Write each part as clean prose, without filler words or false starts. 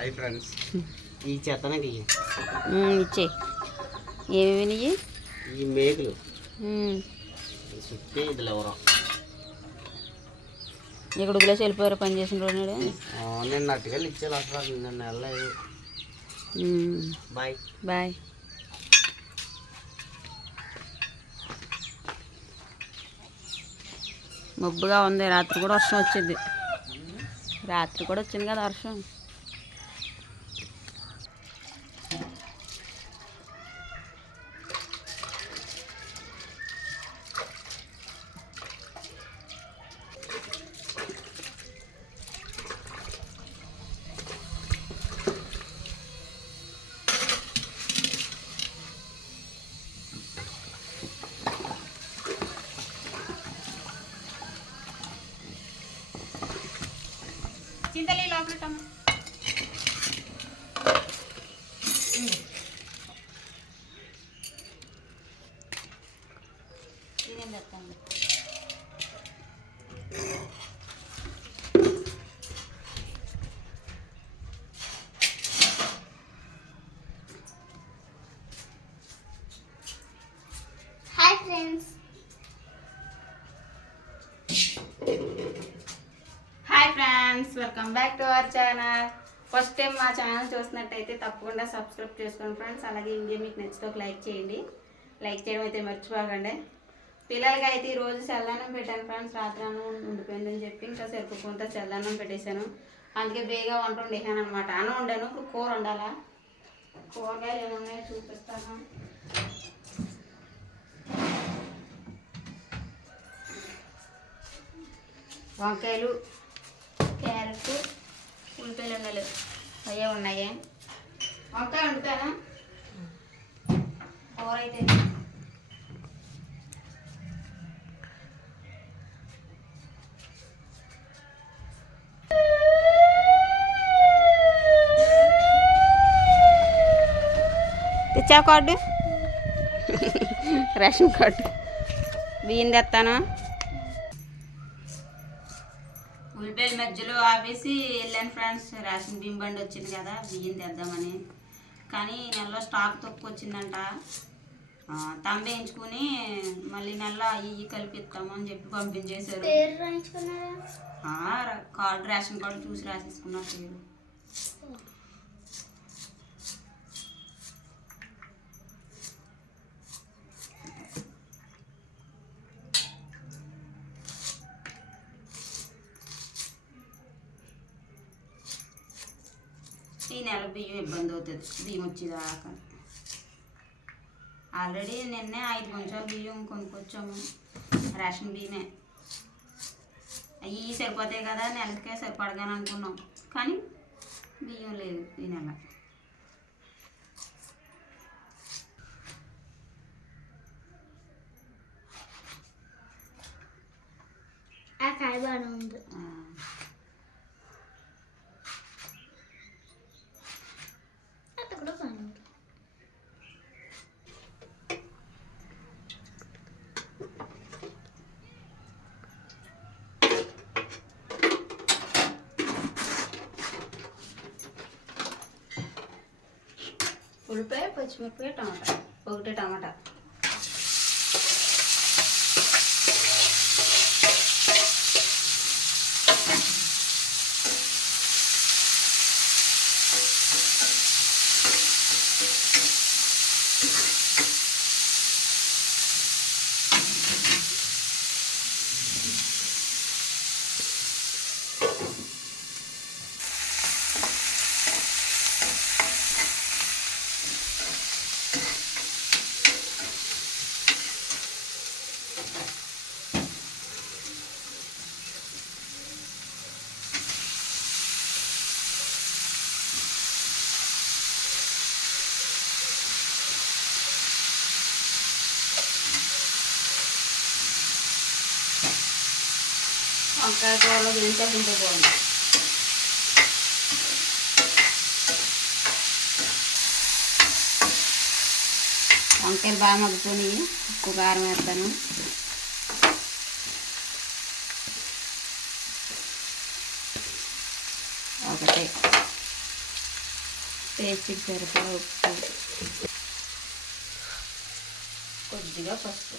Hi friends, ఈ చెత్తనకి ఇచ్చే ఏమేమి ఈ మేకులు చుట్టి ఇదిలో ఎవరో ఇక్కడ వదిలేసి వెళ్ళిపోయారు పని చేసిన రోజు నిన్న అట్టుకెళ్ళి ఇచ్చేది అసలు నిన్న వెళ్ళలేదు. Bye bye. మబ్బుగా ఉంది, రాత్రి కూడా వర్షం వచ్చింది. రాత్రి కూడా వచ్చింది కదా వర్షం. చింతలే లోపల hi friends, welcome back to our channel. First time మా ఛానల్ చూసినట్టయితే తప్పకుండా సబ్స్క్రైబ్ చేసుకోండి ఫ్రెండ్స్. అలాగే వీడియో మీకు నచ్చితే ఒక లైక్ చేయండి. లైక్ చేయడం అయితే మర్చిపోకండి. పిల్లలకి అయితే ఈరోజు చల్లన్నం పెట్టాను ఫ్రెండ్స్. రాత్రి అన్నం ఉండిపోయిందని చెప్పి ఇంకా సరిపోకుండా చల్లన్నం పెట్టేశాను. అందుకే బేగా వంట వండేసాను అనమాట. అన్నం వండాను, ఇప్పుడు కూర వండాలా. కూరగాయలు ఏమున్నాయో చూపిస్తాను. వంకాయలు, క్యారెట్, ఉల్లిపాయలు ఉండాలి, అయ్యే ఉన్నాయి. వంకాయ వండుతానా, కూర అయితే తెచ్చావు కార్డు, రేషన్ కార్డు. బియ్యం తెస్తాను. ఉల్లిపాయల మధ్యలో ఆపేసి వెళ్ళాను ఫ్రెండ్స్. రేషన్ బియ్యం బండి వచ్చింది కదా, బియ్యం తెద్దామని. కానీ నెలలో స్టాక్ తక్కువ వచ్చిందంట. తంబేయించుకుని మళ్ళీ నెల ఇవి కలిపిస్తాము అని చెప్పి పంపించేశారు. కార్డు, రేషన్ కార్డు చూసి రాసేసుకున్నా పేరు. ఈ నెల బియ్యం ఇబ్బంది అవుతుంది, బియ్యం వచ్చేదాకా. ఆల్రెడీ నిన్నే 5 కొంచెం బియ్యం కొనుక్కొచ్చాము, రేషన్ బియ్యమే. అవి సరిపోతాయి కదా, నెలకే సరిపడగాని అనుకున్నాం. కానీ బియ్యం లేదు ఈ నెల. కాయ బాగానే ఉంది. ఉల్లిపాయ, పచ్చిమిరపకాయ, టమాటా. ఒకటే టమాటా. వంకాయ కూరలో దించేస్తుంటే బాగుంది. వంకాయలు బాగా మగ్గుకొని ఉప్పు కారం వేస్తాను. ఒకటే టేస్ట్కి సరిపడా ఉప్పు, కొద్దిగా పసుపు.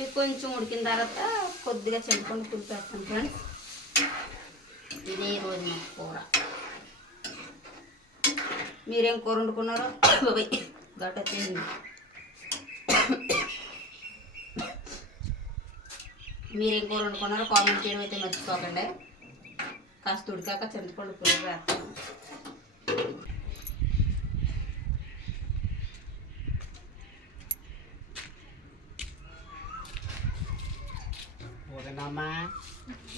ఇది కొంచెం ఉడికిన తర్వాత కొద్దిగా చింతపండు పులుపు వేస్తాను ఫ్రెండ్స్. ఇదే రోజు మా కూర. మీరేం కూర వండుకున్నారో గట్ట వచ్చేసింది. మీరేం కూర వండుకున్నారో కామెంట్ చేయడం అయితే మర్చిపోకండి. కాస్త ఉడికాక చింతపండు పులుపు వేస్తాను. ఓకేనమ్మా.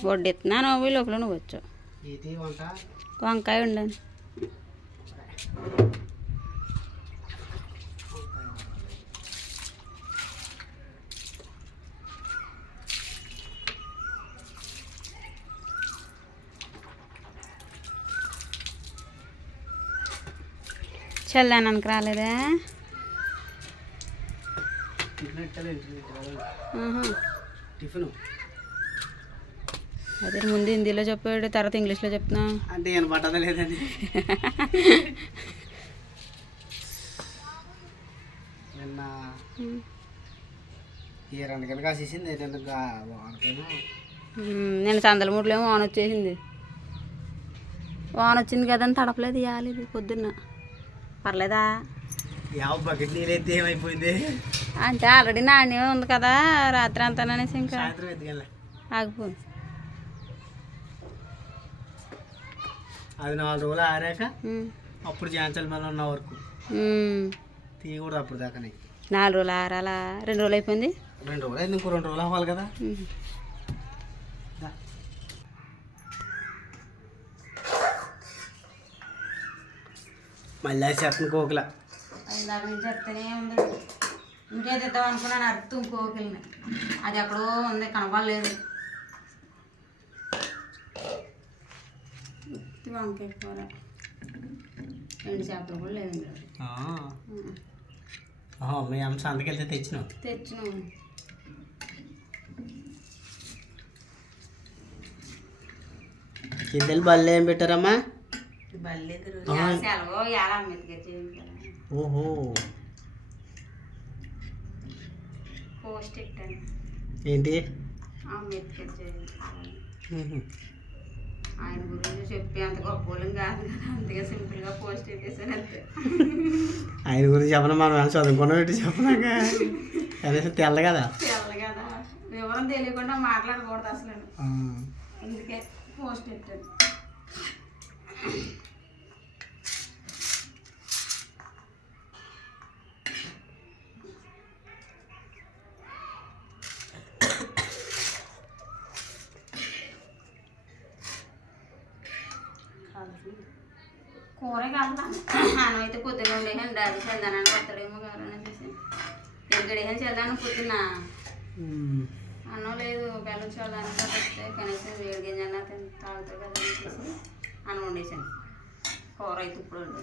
వడ్డెత్తున్నాను అవి లోపల నువ్వు వచ్చావు. ఇది వంట వంకాయ ఉండండి. చల్లానానికి రాలేదా? టిఫిన్ అదే ముందు హిందీలో చెప్పాడు, తర్వాత ఇంగ్లీష్లో చెప్తున్నా అంటే నేను పట్టదా లేదండి. నిన్న ఈ 2 గంటలు కాసేసింది. నేను సందలమూడలో వాన వచ్చేసింది. వాన వచ్చింది కదా అని తడపలేదు, ఇవ్వాలి పొద్దున్న. పర్లేదా? బకెట్ నీళ్ళు అయితే ఏమైపోయింది అంటే ఆల్రెడీ నాణ్యం ఉంది కదా రాత్రి అంతా అనేసి ఇంకా ఆగిపో. అది 4 రోజులు ఆరాక అప్పుడు చేయించాలి మళ్ళీ ఉన్న వరకు తీయకూడదు అప్పుడు దాకానే. 4 రోజులు ఆరాలా? 2 రోజులు అయిపోయింది. 2 రోజులు అయింది, ఇంకో 2 రోజులు అవ్వాలి కదా. మళ్ళీ చెప్తాను కోకిల దాని నుంచి చెప్తానే ఉంది. ఇంకేది ఇద్దాం అనుకున్నాను, అర్థం కోకిలని. అది ఎక్కడో ఉంది, కనపడలేదు. వంకాయ కూర, 2 చేపలు కూడా లేదు. మీ అమ్మ సంతకెళ్తే తెచ్చినావు? తెచ్చినావు. కిందలు బల్ల ఏం పెట్టారమ్మా? సెలవు ఎలా మెతికి ఓహో పోస్ట్ పెట్టాను. ఏంటి? మెతికి ఆయన గురించి చెప్పి అంత గొప్పలం కాదు కదా, అంతగా సింపుల్గా పోస్ట్ పెట్టేసాను అంతే. ఆయన గురించి చెప్పను, మనం చదువుకున్న పెట్టి చెప్పనాక కనీసం తెల్ల కదా. తెల్ల కదా, వివరం తెలియకుండా మాట్లాడకూడదు అసలు. అందుకే పోస్ట్ పెట్టాను. కూర కాదు అన్నం అయితే పొద్దున్న ఉండేసాను. డాడీ చల్దానని వస్తాడేమో కావాలని అనేసి ఎక్కడేసాను. చల్దాను పొద్దున్న అన్నం లేదు, బెల్లం చల్దానికి వస్తే కనీసం వేడి గింజన్న తాగుతాడు కదా అనేసి అన్నం వండేసాను. కూర అయితే ఇప్పుడు ఉండదు.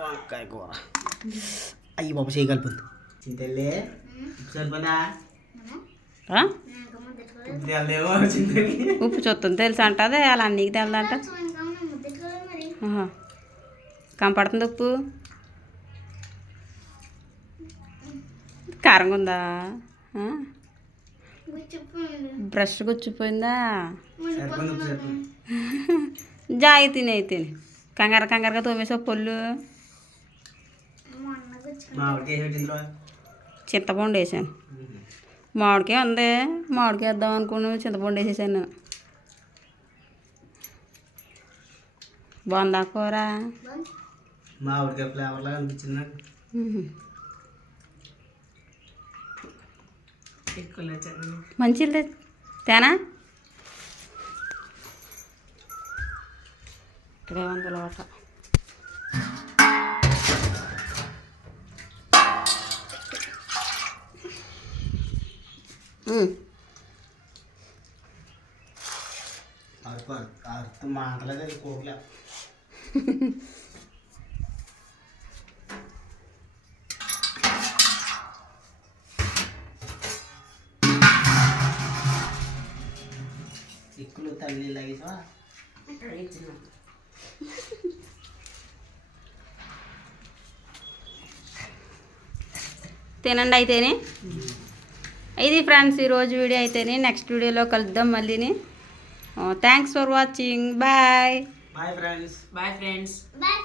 వంకాయ కూర అయ్యి బాబు చేయగలుపుంది. చింతలే సరిపోదా? ఉప్పు చూస్తుంది తెలుసా అంటది, అలా అన్నీకి తెలదంట. కంపడుతుంది ఉప్పు. కారంగా ఉందా? బ్రష్ గుచ్చిపోయిందా? జాయి తిని అయితే కంగారుగా తోమేసావు పొల్లు. చింతపండు వేసాను. మామిడికాయ ఉంది, మామిడికాయ వేద్దాం అనుకుని చింతపండు వేసేసాను. బాగుందా కూర? మామిడికాయ ఫ్లేవర్ లాగా అనిపించింది నాకు. మంచిది తేనా? ఇక్కడే ఉంది లోట. మాటలేదు కోట్లే. చిక్కులు తల్లి లాగిసా తినండి అయితేనే. ఇది ఫ్రెండ్స్ ఈరోజు వీడియో అయితేనే. నెక్స్ట్ వీడియోలో కలుద్దాం మళ్ళీని. Thanks for watching. Bye. Bye friends. Bye friends. Bye